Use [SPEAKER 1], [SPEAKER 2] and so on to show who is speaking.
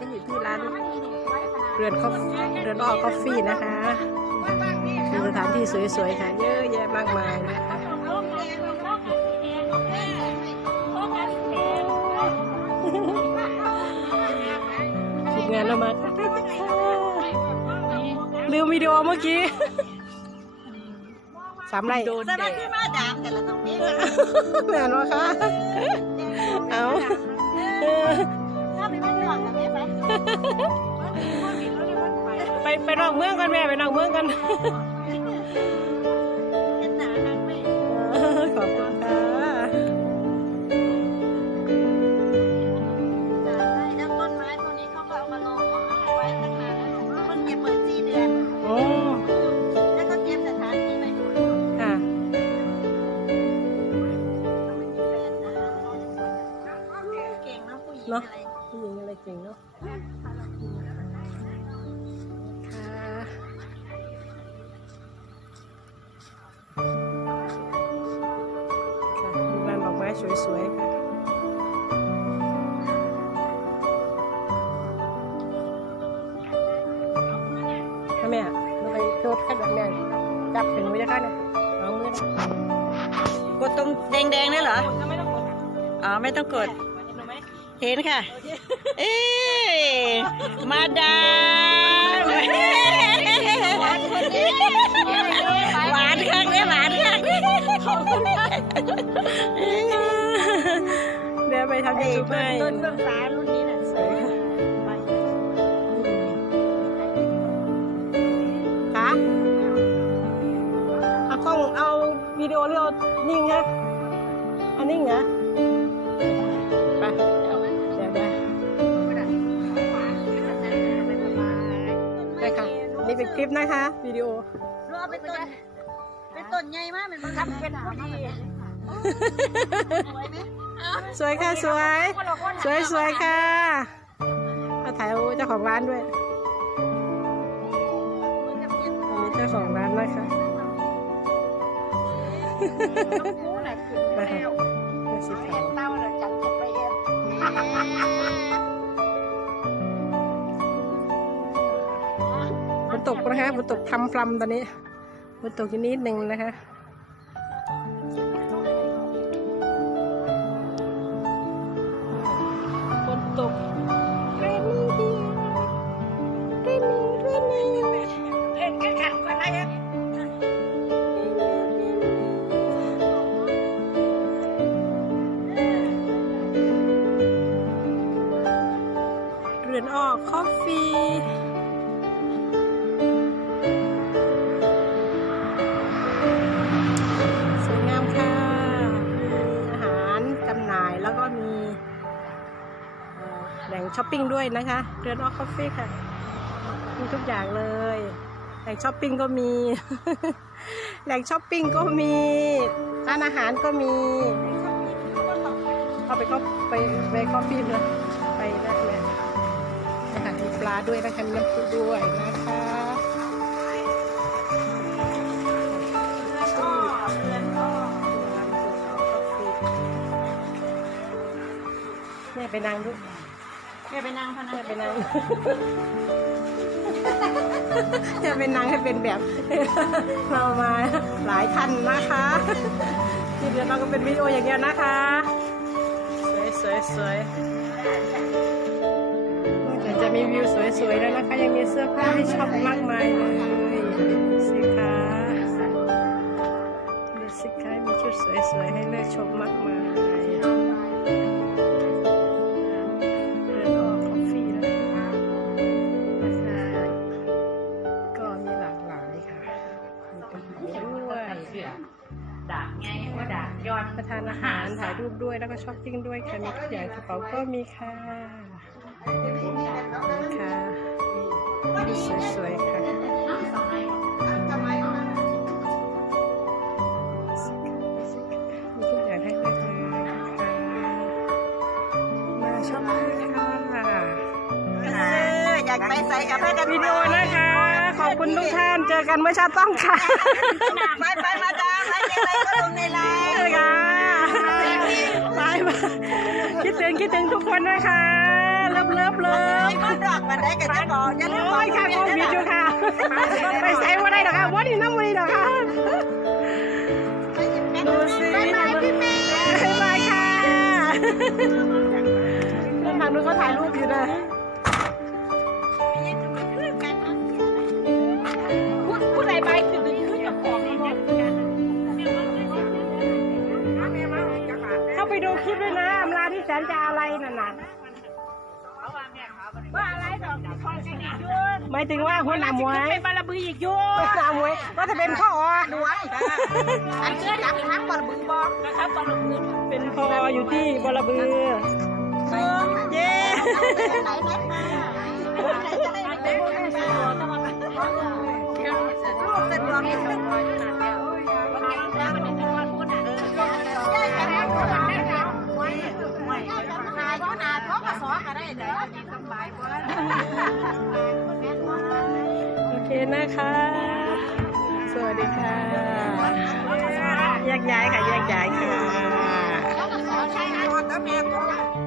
[SPEAKER 1] วันนี้อยู่ที่ร้านเรือนคอฟเรือนออกคอฟฟี่นะคะมีสถานที่สวยๆค่ะเยอะแยะมากมายนะคะทีมงานเรามาค่ะลืมวิดีโอเมื่อกี้สามไร่
[SPEAKER 2] สวัสดีมาดามแต่ละตรงนี้
[SPEAKER 1] แม่นวะคะเอา
[SPEAKER 2] ไปไป
[SPEAKER 1] ไปนอกเมืองกันแม่ไปนอกเมืองกัน
[SPEAKER 2] เป็นหนาทางไม่
[SPEAKER 1] ขอบคุณ
[SPEAKER 2] สวย
[SPEAKER 1] ๆค่ะถ้าแม่เราไปโจทย์แค่แบบแม่จับเป็นมือจะค่ะเนี่ยเอามือนะ
[SPEAKER 2] กดตรงแดงๆนี่เหรอ
[SPEAKER 1] ไม่ต้องกด
[SPEAKER 2] อ๋อไม่ต้องกด
[SPEAKER 1] เห็นไหม
[SPEAKER 2] เห็นค่ะ เอ๊ะมาดาม
[SPEAKER 1] ดี๋ยวไปทำยูทูบให้
[SPEAKER 2] ต้นเฟื่องฟ้ารุ่นนี้น่ะสวย
[SPEAKER 1] คะเอากล้องเอาวิดีโอหรือเอานิ่งฮะเอานิ่งเหรอไปเดี๋ยวไปไปค่ะนี่เป็นคลิปนะคะวิดีโอ
[SPEAKER 2] รอเป็นต้นเป็นต้นใหญ่มากเป็นมันเป็นผู้ดีสวยไหม
[SPEAKER 1] สวยค่ะสวย สวยสวยค่ะมาถ่ายเอาเจ้าของร้านด้วยอันนี้เจ้าของร้านนะคะ
[SPEAKER 2] ผู้น่ะคือ
[SPEAKER 1] นะคะ
[SPEAKER 2] แล้ว
[SPEAKER 1] เสื้อสีขาว
[SPEAKER 2] เต้าน่ะจัดจะไปเอง
[SPEAKER 1] ฝนตกนะคะฝนตกพรำพรำๆตอนนี้ฝนตกอยู่นิดหนึ่งนะคะ ฝ ช้อปปิ้งด้วยนะคะเรือนออกคอฟฟี่ค่ะ มีทุกอย่างเลย แหล่งช้อปปิ้งก็มี แหล่งช้อปปิ้งก็มี ร้านอาหารก็มี เอาไปก็ไปไปคอฟฟี่เลยไปได้เลยนะคะมีปลาด้วยนะคะมีน้ำพุด้วยนะคะเนี่ยไปนั่งดู
[SPEAKER 2] แกไปนั่งพนั
[SPEAKER 1] เนี่ย
[SPEAKER 2] ก
[SPEAKER 1] ไปนั่งเนี่ยไปนั่งให้เป็นแบบ เรามาหลายท่านนะคะนี่เดี๋ยวเราก็เป็นวิดีโออย่างเดียวนะคะ สวยสวยสวยนอกจากจะมีวิวสวยๆแล้วนะคะ ยังมีเสื้อผ้าให้ช็อปมากมายเลยสิคะดูสิคะมีชุดสวยๆให้เลือกชมมากมาย ทานอาหารถ่ายรูปด้วยแล้วก็ช้อปปิ้งด้วยค่ะมีทุกอย่างกระเป๋าก็มีค่ะนี่ค่ะสวยๆค่ะมีทุกอย่างให้เลือกเลยนะคะมาช้อปปิ้งค่ะ
[SPEAKER 2] อยากไปใส่กับพระกัน
[SPEAKER 1] วิดีโอนะคะขอบคุณทุกท่านเจอกันเมื่อเช้าต้องค่ะ
[SPEAKER 2] ไปไปมาดามอะไรก็ลงในไลน์
[SPEAKER 1] ค่ะ บายบายคิดถึงคิดถึงทุกคนนะคะเลิฟเลิฟเลิฟ
[SPEAKER 2] ไม่มาดอกมันได้กันจะบอกอย่าลืมบ
[SPEAKER 1] โอ้
[SPEAKER 2] อก
[SPEAKER 1] ยค่ะโควิดอยู่ค่ะ ไปใส่ว่าได้หรอกค่ะวันนี้น้ำมันหรอกค่ะดูสิ
[SPEAKER 2] บ๊ายบายพี่เมย์
[SPEAKER 1] บ๊ายบายค่ะ แสนจะอะไรนั่นน่ะ
[SPEAKER 2] ว่าอะไรดอกคอยกันอีกยุ่น
[SPEAKER 1] หมายถึงว่าหัวหน้ามวย
[SPEAKER 2] เป็นบาลบืออีกยุ่
[SPEAKER 1] หัวนหน้ามวยก็จะเป็นพ่อ
[SPEAKER 2] หนวดอันเชื่อจับทั้งบาลบือบอกนะครับบาลบือ
[SPEAKER 1] เป็นพ่ออยู่ที่บลบือเย้
[SPEAKER 2] กสก็ได้เด้อสบายกว่า
[SPEAKER 1] โอเคนะคะ สวัสดีค่ะแยกย้ายค่ะแยกย้ายค่ะ
[SPEAKER 2] ใช่นะแม่